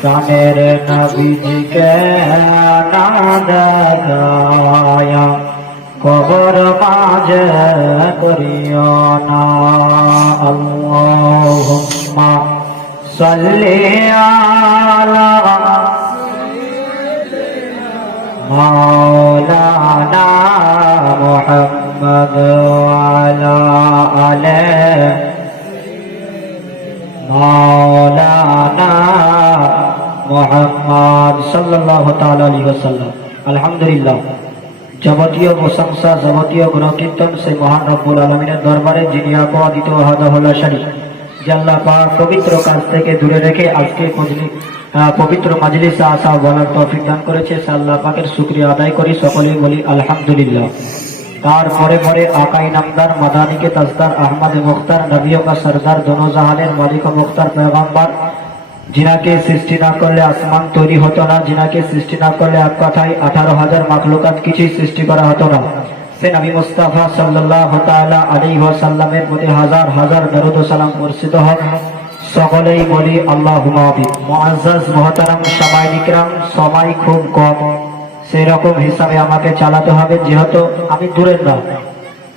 প্রাণের নবীজিকে না দেখায়া কবর মাঝে করিও না। আল্লাহুম্মা সাল্লি আলা মাওলানা মুহাম্মদ ওয়া আলা আলি মাওলানা মুহাম্মদ সাল্লাল্লাহু তাআলা আলাইহি ওয়াসাল্লাম। আলহামদুলিল্লাহ, যাবতীয় প্রশংসা যাবতীয় গুণকীর্তন সেই মহান রব্বুল আলামিনের দরবারে, যিনি অদ্বিতীয় ওয়াহদাহু লা শারীক, যে আল্লাহ পাক পবিত্র কাজ থেকে দূরে রেখে আজকে পবিত্র মাজলিসে আসা বলার তৌফিক দান করেছে। সে আল্লাহ পাকের শুকরিয়া আদায় করি, সকলেই বলি আলহামদুলিল্লাহ। তারপরে পরে আকাই নামদার মাদানিকে তাজদার আহমদ মুখতার নবিयों का सरदार दोनों जहाনের মালিক ও মুখতার পয়গম্বর, जिनाके सृष्टि ना करले आसमान तैरी हतो ना, जिनाके सृष्टि ना करले एक कथाय 18,000 मखलुकात किछुई सृष्टि करा हतो ना, से नबी मुस्ताफा सल्लल्लाहु ताआला अलैहि ওয়াসাল্লামের প্রতি হাজার হাজার দরুদ ও সালাম বর্ষিত হোক। সকলেই বলি আল্লাহুম্মা আমিন। মুআজ্জাজ মুহতারাম সামাঈন ইকরাম, সময় খুব কম, সেই রকম হিসাবে আমাকে চালাতে হবে, যেহেতু আমি দূরের না,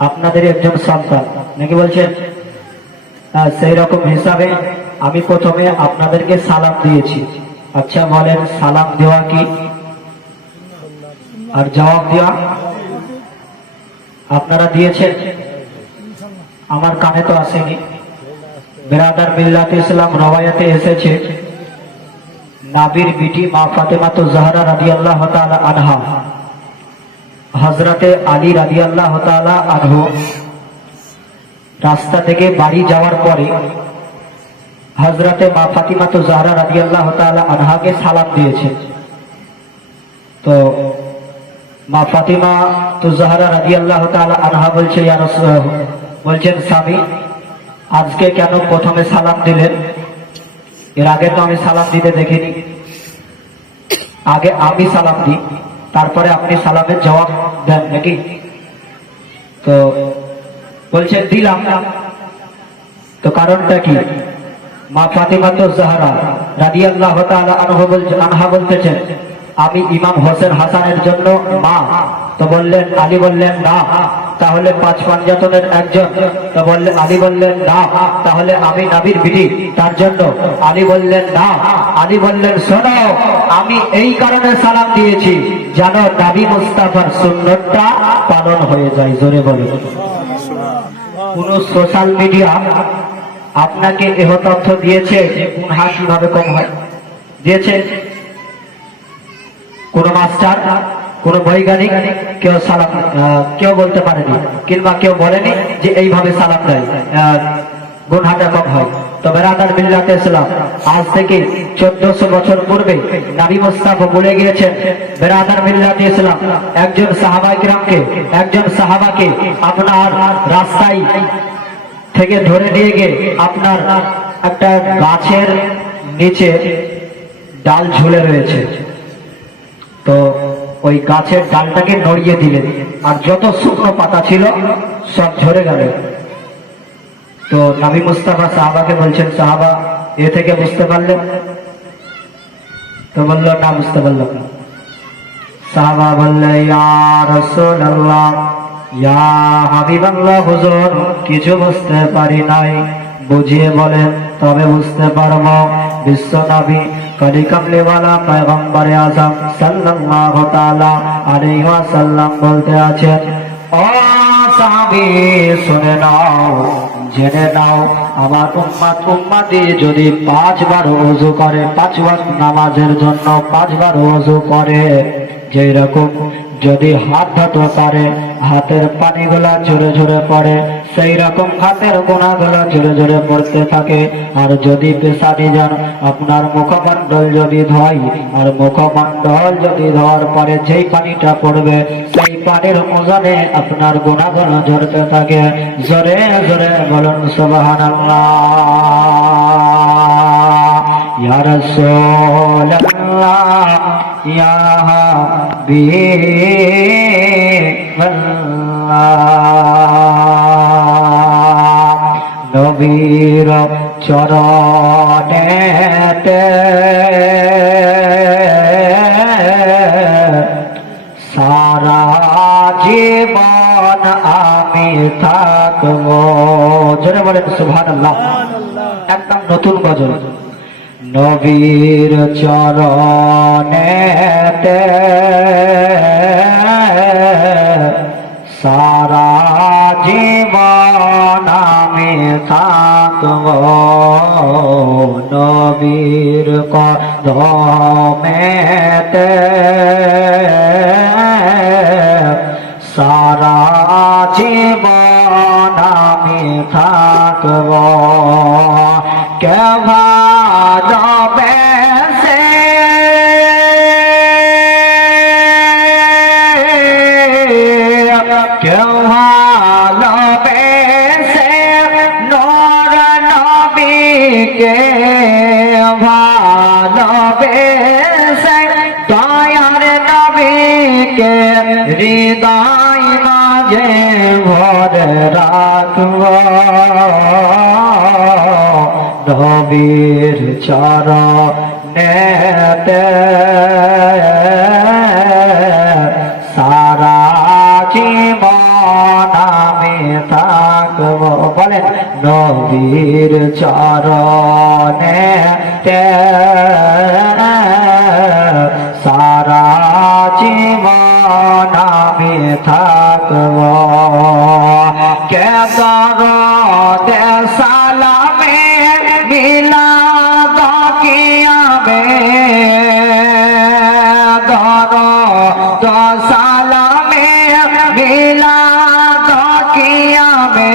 আপনাদের একজন সন্তান, নাকি বলছেন? সেই রকম হিসাবে আমি প্রথমে আপনাদেরকে সালাম দিয়েছি। আচ্ছা বলেন, সালাম দেওয়া কি আর জবাব দেওয়া আপনারা দিয়েছেন? আমার কানে তো আসেনি। বিরাদার মিল্লাত ইসলাম রওয়ায়াতে এসেছে, নবীর বিটি মা ফাতেমা জাহরা রাদিয়াল্লাহু তাআলা আনহা, হযরতে আলী রাদিয়াল্লাহু তাআলা আনহু রাস্তা থেকে বাড়ি যাওয়ার পরে হযরতে মা ফাতিমা জাহরা রাদিয়াল্লাহু তাআলা আনহাকে সালাম দিয়েছেন। তো মা ফাতিমা জাহরা রাদিয়াল্লাহু তাআলা আনহা বলছে, ইয়া রাসূলুল্লাহ, বলছেন স্বামী, আজকে কেন প্রথমে সালাম দিলেন? এর আগে তো আমি সালাম দিতে দেখিনি। আগে আমি সালাম দিই, তারপরে আপনি সালামের জবাব দেন নাকি? তো বলছেন দিলাম। তো কারণটা কি? মা ফাতিমা জাহরা রাদিয়াল্লাহু তাআলা আনহা বলতেছেন, আমি ইমাম হোসেন হাসানের জন্য মা। তো বললেন, আলী বললেন না, তাহলে 5 পাঞ্জাতনের একজন। তো বললেন, আলী বললেন না, তাহলে আমি নবীর বিটি, তার জন্য। আলী বললেন না। আলী বললেন, শোনো, আমি এই কারণে সালাম দিয়েছি যেন নবী মুস্তাফার সুন্নতটা পালন হয়ে যায়। জোরে বলুন। কোন সোশ্যাল মিডিয়া আপনাকে এহ তথ্য দিয়েছে যে গুনাহ কিভাবে কম হয়? দিয়েছে? কোন মাস্টার, কোন বৈজ্ঞানিক কেউ বলতে পারেনি, কিংবা কেউ বলেনি যে এইভাবে সালাম দেয় গুনাহটা কম হয়। তো বিরাদার মিল্লাত ইসলাম, আজ থেকে 1400 বছর পূর্বে নবী মুস্তাফা বলে গিয়েছেন, বিরাদার মিল্লাত ইসলাম, একজন সাহাবাকে আপনার রাস্তায় থেকে ধরে নিয়ে গিয়ে আপনার একটা গাছের নিচে ডাল ঝুলে রয়েছে, তো ওই গাছের ডালটাকে নড়িয়ে দিলেন, আর যত শুকনো পাতা ছিল সব ঝরে গেল। তো নবী মুস্তাফা সাহাবাকে বলছেন, সাহাবা, এ থেকে বুঝতে পারলেন? তো বলল, না, বুঝতে পারলাম না। সাহাবা বললেন, ইয়া রাসূলুল্লাহ, ইয়া হাবিবাল্লাহ, হুজুর, কিছু বুঝতে পারি নাই, বুঝিয়ে বলেন তবে বুঝতে পারবো। বিশ্ব নবী কলি কামলিওয়ালা পয়গম্বরে আযম সাল্লাল্লাহু তাআলা আলাইহি ওয়াসাল্লাম বলতে আছেন, ও সাহাবী, শুনে নাও, জেনে নাও, আমার উম্মতি যদি 5 বার ওযু করে, 5 ওয়াক্ত নামাজের জন্য 5 বার ওযু করে, যেই রকম যদি হাত ধুতে পারে হাতের পানিগুলা ঝরে ঝরে পড়ে, সেই রকম হাতের গুনাহগুলো ঝরে ঝরে পড়তে থাকে। আর যদি পেশানি যান, আপনার মুখমণ্ডল যদি ধোয়, আর মুখমণ্ডল যদি ধোয়ার পরে যেই পানিটা পড়বে, সেই পানির ওজনে আপনার গুনাহগুলো ঝরতে থাকে। জোরে জোরে বলুন সুবহানাল্লাহ। ইয়া রাসূলুল্লাহ, ইয়া হাবিব নবীর চরণেতে সারা জীবন আমি থাকবো। জোরে বলেন সুবহানাল্লাহ। একদম নতুন গজল। নবীর চরণেতে সারা জীবন আমি থাকব, নবীর কদমেতে সারা জীবন আমি থাকব। কে ভালোবেসে কেউ ভালোবেসে নূর নবীকে ভালোবেসে দয়ার নবীকে হৃদয় মাঝে ভরে রাখব, নবীর চরণেতে সারা জীবন আমি থাকব। বলেন নবীর চরণেতে সারা জীবন আমি থাকব। কে দরদে সালামে মিলাদ কিয়াবে, দরদ সালামে মিলাদ কিয়াবে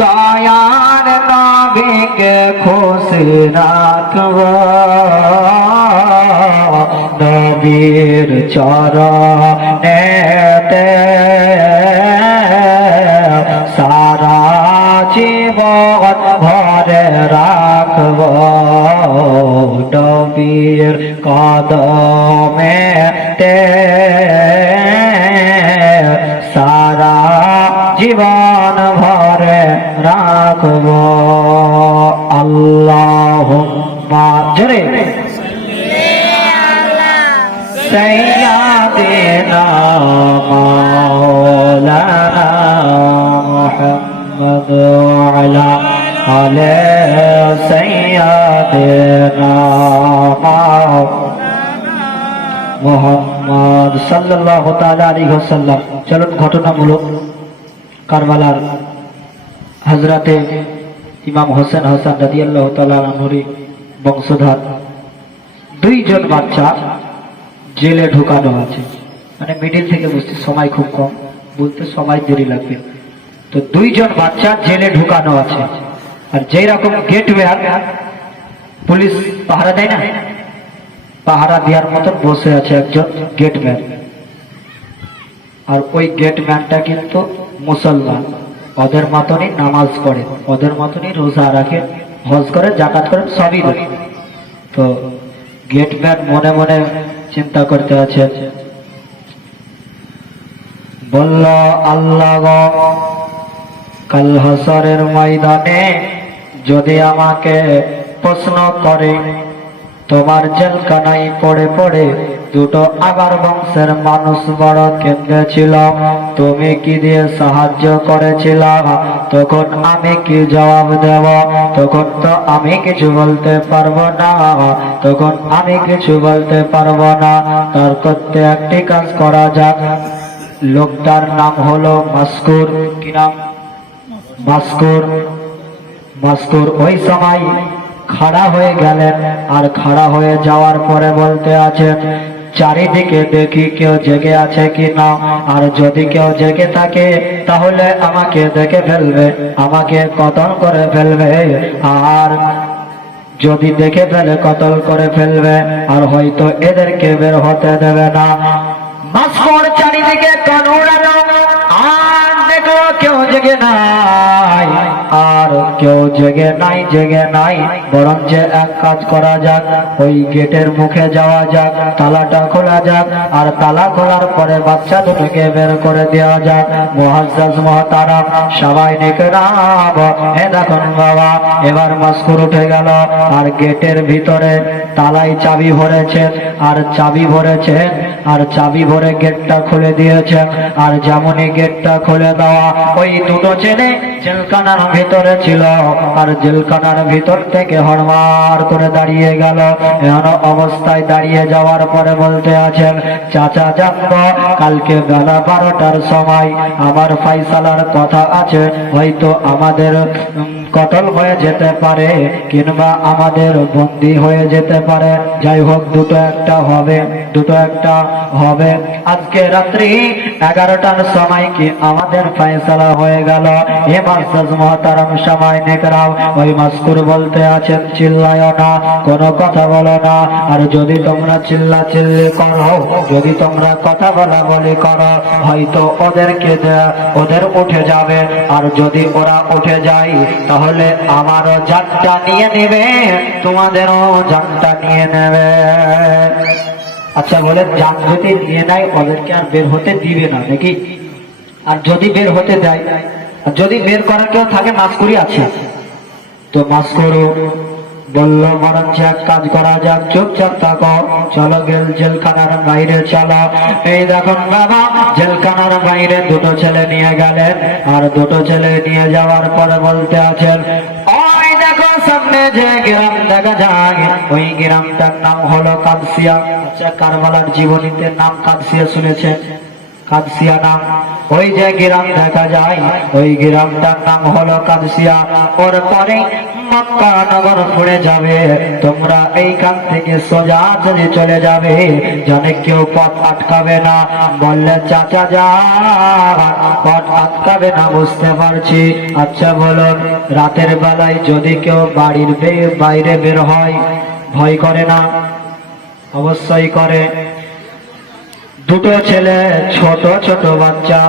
দয়ার নবীকে খুশি রাখব, নবীর চরণেতে সারা জীবন ভরে রাখব, নবীর কদমেতে সারা জীবন ভরে রাখব। আল্লাহুম্মা জোরে সাইয়্যিদিনা মাওলানা মুহাম্মদ ওয়া আলা আলি সাইয়্যিদিনা মুহাম্মদ সাল্লাল্লাহু তাআলা আলাইহি ওয়াসাল্লাম। চলুন ঘটনামূলক কারবালার হযরতে ইমাম হোসেন হাসান রাদিয়াল্লাহু তাআলা আনহুর বংশধর দুইজন বাচ্চা জেলে ঢুকানো আছে। মানে মিডিল থেকে বুঝতে সময় খুব কম, বলতে সময় দেরি লাগবে। তো দুইজন বাচ্চা জেলে ঢুকানো আছে, আর যেই রকম গেটওয়ার পুলিশ পাহারা দেয় না, পাহারা দেওয়ার মতন বসে আছে একজন গেটম্যান। আর ওই গেটম্যানটা কিন্তু মুসলমান, ওদের মতনই নামাজ পড়ে, ওদের মতনই রোজা রাখে, হজ করে, জাকাত করে, সবই করে। তো গেটম্যান মনে মনে চিন্তা করতে আছে, বলল আল্লাহ গো, কাল হাসরের ময়দানে যদি আমাকে প্রশ্ন করে, তোমার জেলখানায় পড়ে পড়ে দুটো আগার বংশের মানুষ বড় কেঁদেছিল, তুমি কি দিয়ে সাহায্য করেছিল, তখন আমি কি জবাব দেব? তখন তো আমি কিছু বলতে পারবো না, তখন আমি কিছু বলতে পারবো না। তার করতে একটি কাজ করা যাক। লোকটার নাম হলো মাসকুর। কি নাম? মাসকুর। মাসকুর ওই সময় খাড়া হয়ে গেলেন, আর খাড়া হয়ে যাওয়ার পরে বলতে আছেন, চারিদিকে দেখি কেউ জেগে আছে কি না, আর যদি কেউ জেগে থাকে তাহলে আমাকে দেখে ফেলবে, আমাকে কতল করে ফেলবে, আর যদি দেখে ফেলে কতল করে ফেলবে, আর হয়তো এদেরকে বের হতে দেবে না। মাসকুর চারিদিকে কান উড়ালো, আর দেখলো কেউ জেগে নাই, আর কেউ জেগে নাই, বরঞ্চ এক কাজ করা যাক, ওই গেটের মুখে যাওয়া যাক, তালাটা খোলা যাক, আর তালা খোলার পরে বাচ্চা দুটোকে বের করে দেওয়া যাক। মুআজ্জাজ মুহতারাম সবাই নিকরাম, এ দেখুন বাবা, এবার মাস্কুর উঠে গেল, আর গেটের ভিতরে তালাই চাবি ভরেছেন, আর চাবি ভরে গেটটা খুলে দিয়েছেন। আর যেমনই গেটটা খুলে দেওয়া, ওই দুটো ছেলে জেলখানার ভিতরে ছিল, আর জেলখানার ভিতর থেকে হড়মার করে দাঁড়িয়ে গেল। এমন অবস্থায় দাঁড়িয়ে যাওয়ার পরে বলতে আছেন, চাচা জানবো, কালকে বেলা 12টার সময় আমার ফাইসালার কথা আছে, হয়তো আমাদের কতল হয়ে যেতে পারে, কিংবা আমাদের বন্দী হয়ে যেতে পারে। যাই হোক, দুটো একটা হবে। আজকে রাত্রি 11টার সময় কি আমাদের ফায়সালা হয়ে গেল। এ মুআজ্জাজ মুহতারাম সময় নেকরাম, ওই মাস্কুর বলতে আছেন, চিল্লায় না, কোনো কথা বলো না, আর যদি তোমরা চিল্লাচিল্লি করো, যদি তোমরা কথা বলি করো, হয়তো ওদের উঠে যাবে, আর যদি ওরা উঠে যায় তাহলে আমারও জানটা নিয়ে নেবে, তোমাদেরও জানটা নিয়ে নেবে। আচ্ছা বলে, জান যদি নিয়ে নেয় ওদেরকে আর বের হতে দিবে না নাকি? আর যদি বের হতে দেয়, আর যদি বের করার কেউ থাকে, মাস্কুরি আছে, তো মাস্কুরও বলল, বরঞ্চ এক কাজ করা যাক, চুপচাপ থাকো, চলো জেলখানার বাইরে চলো। এই দেখুন বাবা, জেলখানার বাইরে দুটো ছেলে নিয়ে গেলেন, আর দুটো ছেলে নিয়ে যাওয়ার পরে বলতে আছেন, ওই দেখো সামনে যে গ্রাম দেখা যায়, ওই গ্রামটার নাম হলো কাদসিয়া। আচ্ছা, কারবালার জীবনীতে নাম কাদসিয়া শুনেছেন? কাদসিয়া নাম, ওই যে গ্রাম দেখা যায়, ওই গ্রামটার নাম হলো কাদসিয়া। ওর পরে মক্কা নগর পড়ে যাবে, তোমরা এইখান থেকে সোজা যদি চলে যাবে, জানে কেউ পথ আটকাবে না। বললে, চাচা যান, পথ আটকাবে না বুঝতে পারছি। আচ্ছা বলুন, রাতের বেলায় যদি কেউ বাড়ির বাইরে বের হয়, ভয় করে না? অবশ্যই করে। দুটো ছেলে, ছোট বাচ্চা,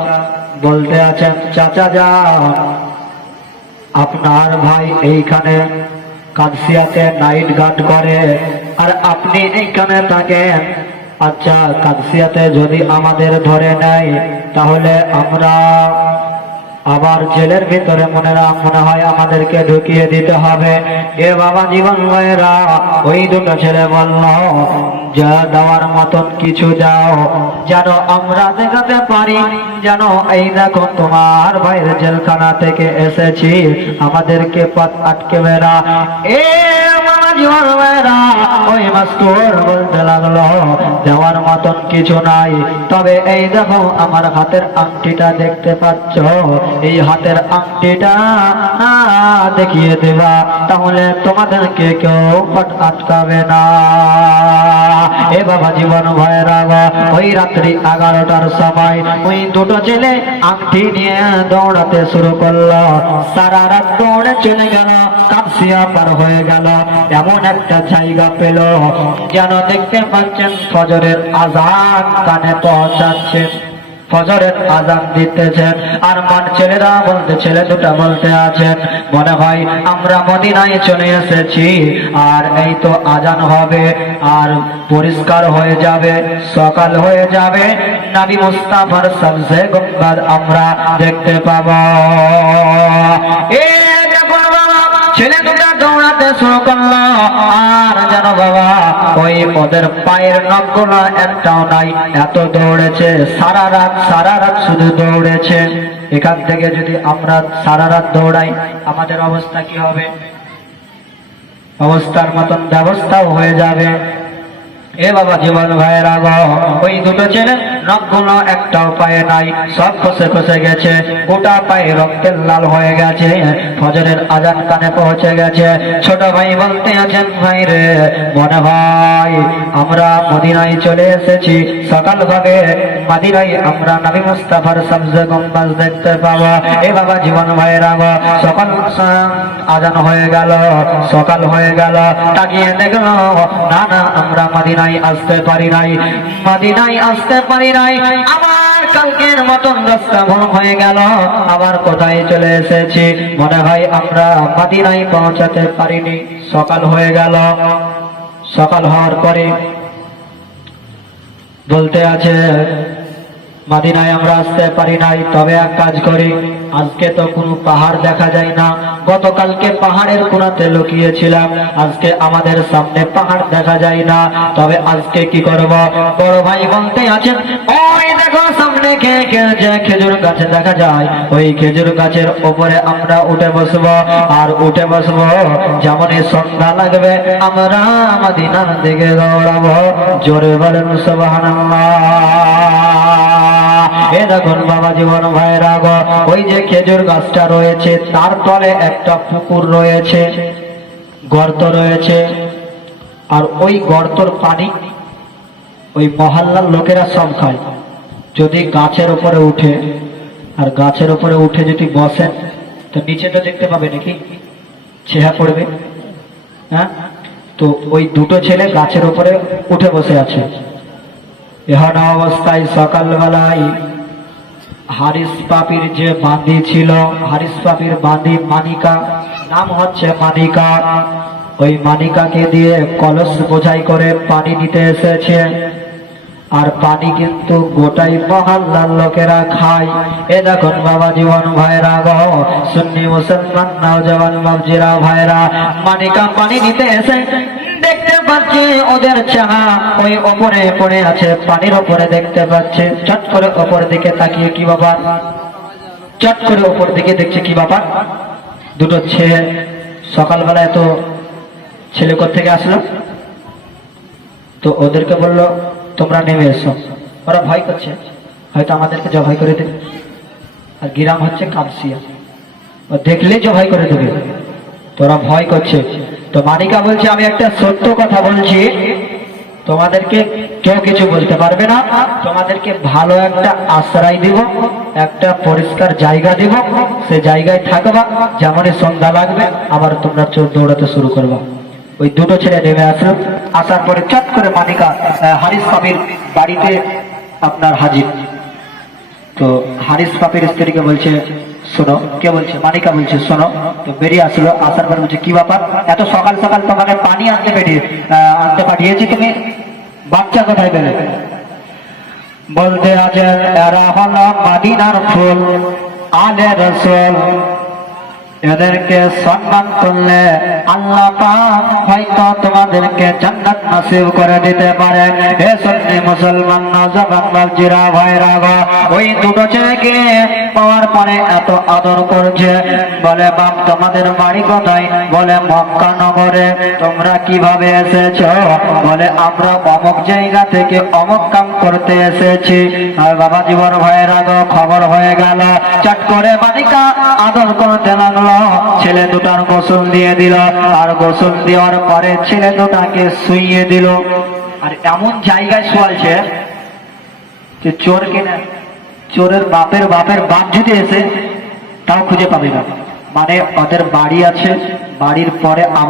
বলতে আছেন, চাচা যান, আপনার ভাই এইখানে কাদসিয়াতে নাইট গার্ড করে, আর আপনি এইখানে থাকেন। আচ্ছা, কাদসিয়াতে যদি আমাদের ধরে নেয়, তাহলে আমরা আবার জেলের ভিতরে মনে হয় আমাদেরকে ঢুকিয়ে দিতে হবে। এ বাবা জীবন ভাইরা, ওই দুটো ছেলে বলল, যা দেওয়ার মতন কিছু দাও, যেন আমরা দেখাতে পারি, যেন এই দেখো তোমার ভাইয়ের জেলখানা থেকে এসেছি, আমাদেরকে পথ আটকেবে না। এ জীবন ভাইরা, ওই মাস্কুর বলতে লাগলো, দেওয়ার মতন কিছু নাই, তবে এই দেখো আমার হাতের আংটিটা দেখতে পাচ্ছ, এই হাতের আংটিটা দেখিয়ে দেবা, তাহলে তোমাদেরকে কেউ পথ আটকাবে না। এ বাবা জীবন ভাইরা, ওই রাত্রি 11টার সময় ওই দুটো ছেলে আংটি নিয়ে দৌড়াতে শুরু করলো। সারা রাত দৌড়ে চলে গেল, কাদসিয়া পার হয়ে গেল, এমন একটা জায়গা পেল, যেন দেখতে পাচ্ছেন ফজরের আযান কানে পৌঁছাচ্ছে, ফজরের আযান দিতেছেন। আর ছেলে দুটা বলতে আছেন, মনে হয় আমরা মদিনায় চলে এসেছি, আর এই তো আযান হবে, আর পরিষ্কার হয়ে যাবে, সকাল হয়ে যাবে, নবী মুস্তাফার সবসে গুম্বাদ আমরা দেখতে পাবো। ছেলে দুটা দৌড়াতে শুরু করলো, আর যেন বাবা ওই ওদের পায়ের নখগুলো একটাও নাই, এত দৌড়েছে, সারা রাত শুধু দৌড়েছে। এখান থেকে যদি আমরা সারা রাত দৌড়াই, আমাদের অবস্থা কি হবে? অবস্থার মতন ব্যবস্থাও হয়ে যাবে। এ বাবা জীবন ভাইয়েরা, ওই দুটো ছেলে নখগুলো একটাও পায়ে নাই, সব খসে গেছে, গোটা পায়ে রক্তের লাল হয়ে গেছে, ফজরের আযান কানে পৌঁছে গেছে। ছোট ভাই বলতে আছেন, ভাই রে, মনে হয় আমরা মদিনায় চলে এসেছি, সকাল ভাবে মদিনায় আমরা নবী মুস্তাফার সবজে গুম্বাজ দেখতে পাবো। এ বাবা জীবন ভাইয়েরা, সকাল আযান হয়ে গেল, সকাল হয়ে গেল, তাকিয়ে দেখলো, না আমরা মদিনায় আসতে পারি নাই, আমার কালকের মতন রাস্তা ভুল হয়ে গেল, আবার কোথায় চলে এসেছি, মনে হয় আমরা মদিনায় পৌঁছাতে পারিনি। সকাল হয়ে গেল। সকাল হওয়ার পরে বলতে আছে মদিনায় আমরা আসতে পারি নাই, তবে এক কাজ করি, আজকে তো কোনো পাহাড় দেখা যায় না, গতকালকে পাহাড়ের কোণাতে লুকিয়েছিলাম, আজকে আমাদের সামনে পাহাড় দেখা যায় না, তবে আজকে কি করব? বড় ভাই বলতে আছেন, ওই দেখো সামনে যে খেজুর গাছ দেখা যায়, ওই খেজুর গাছের উপরে আমরা উঠে বসবো, আর উঠে বসবো যেমনই সন্ধ্যা লাগবে আমরা মদিনার দিকে দৌড়াবো। জোরে বলেন সুবহানাল্লাহ। এ দেখুন বাবা জীবন ভাইরা গো, ওই যে খেজুর গাছটা রয়েছে তার তলে একটা পুকুর রয়েছে, গর্ত রয়েছে, আর ওই গর্তর পানি ওই মহল্লার লোকেরা সব খায়। যদি গাছের উপরে উঠে, আর গাছের উপরে উঠে যদি বসেন তো নিচেটা দেখতে পাবে নাকি ছেঁড়া পড়বে, হ্যাঁ? তো ওই দুটো ছেলে গাছের উপরে উঠে বসে আছে। এহেন অবস্থায় সকালবেলায় হারিস পাপির যে বাঁধি ছিল, হারিস পাপির বাঁধি মানিকা, নাম হচ্ছে মানিকা, ওই মানিকাকে দিয়ে কলস বোঝাই করে পানি নিতে এসেছে। আর পানি কিন্তু গোটাই মহল্লার লোকেরা খায়। এ দেখুন বাবা জীবন ভাইরা গো, সুন্নি মুসলমান নওজওয়ান বাবজিরা ভাইরা, মানিকা পানি নিতে এসে দেখতে পাচ্ছে ওদের চাহা ওই ওপরে পড়ে আছে, পানির ওপরে দেখতে পাচ্ছে। চট করে ওপর দিকে তাকিয়ে কি ব্যাপার, চট করে ওপর দিকে দেখছে কি ব্যাপার, দুটো ছেলে। সকালবেলা এত ছেলে কোত্থেকে আসলো? তো ওদেরকে বললো তোমরা নেমে এসো। ওরা ভয় করছে, হয়তো আমাদেরকে জবাই করে দেবে। আর গ্রাম হচ্ছে কাবসিয়া, দেখলে জবাই করে দেবে, তোরা ভয় করছে। তো মানিকা বলছে আমি একটা সত্য কথা বলছি, তোমাদেরকে কেউ কিছু বলতে পারবে না, তোমাদেরকে ভালো একটা আশ্রয় দিব, একটা পরিষ্কার জায়গা দিব, সে জায়গায় থাকবা, যেমনই সন্ধ্যা লাগবে আবার তোমরা দৌড়াতে শুরু করবা। ওই দুটো ছেলে নেমে আসলো, আসার পরে চট করে মানিকা হারিস পাপির বাড়িতে আপনার হাজির। তো হারিস পাপির স্ত্রীকে বলছে শোনো, কে বলছে? মানিকা বলছে শোনো। তো বেরিয়ে আসলো, আসার পর বলছে কি ব্যাপার, এত সকাল সকাল তোমাকে পানি আনতে পাঠিয়েছি, তুমি বাচ্চা কোথায় পেলে? বলতে আছেন এরা হলো মদিনার ফুল, আলে রাসূল, এদেরকে সম্মান করলে আল্লাহ পাক হয়তো তোমাদেরকে জান্নাত নসিব করে দিতে পারে। হে সুন্নি মুসলমান নওজওয়ান বাবজিরা ভাইরা গো, ওই দুটো ছেলেকে পাওয়ার পরে এত আদর করছে। বলে বাপ তোমাদের বাড়ি কোথায়? বলে মক্কা নগরে। তোমরা কিভাবে এসেছো? বলে আমরা অমুক জায়গা থেকে অমুক কাম করতে এসেছি। আর বাবা জীবন ভাইরা গো, খবর হয়ে গেল, চট করে মানিকা আদর করতে লাগলো, ছেলে দুটার গোসল দিয়ে দিল, আর গোসল দেওয়ার পরে ছেলে দুটাকে শুইয়ে দিল। আর এমন জায়গায় শোয়ালছে যে চোর কিনা, চোরের বাপের বাপ যদি এসে তাও খুঁজে পাবে না। মানে ওদের বাড়ি আছে, বাড়ির পরে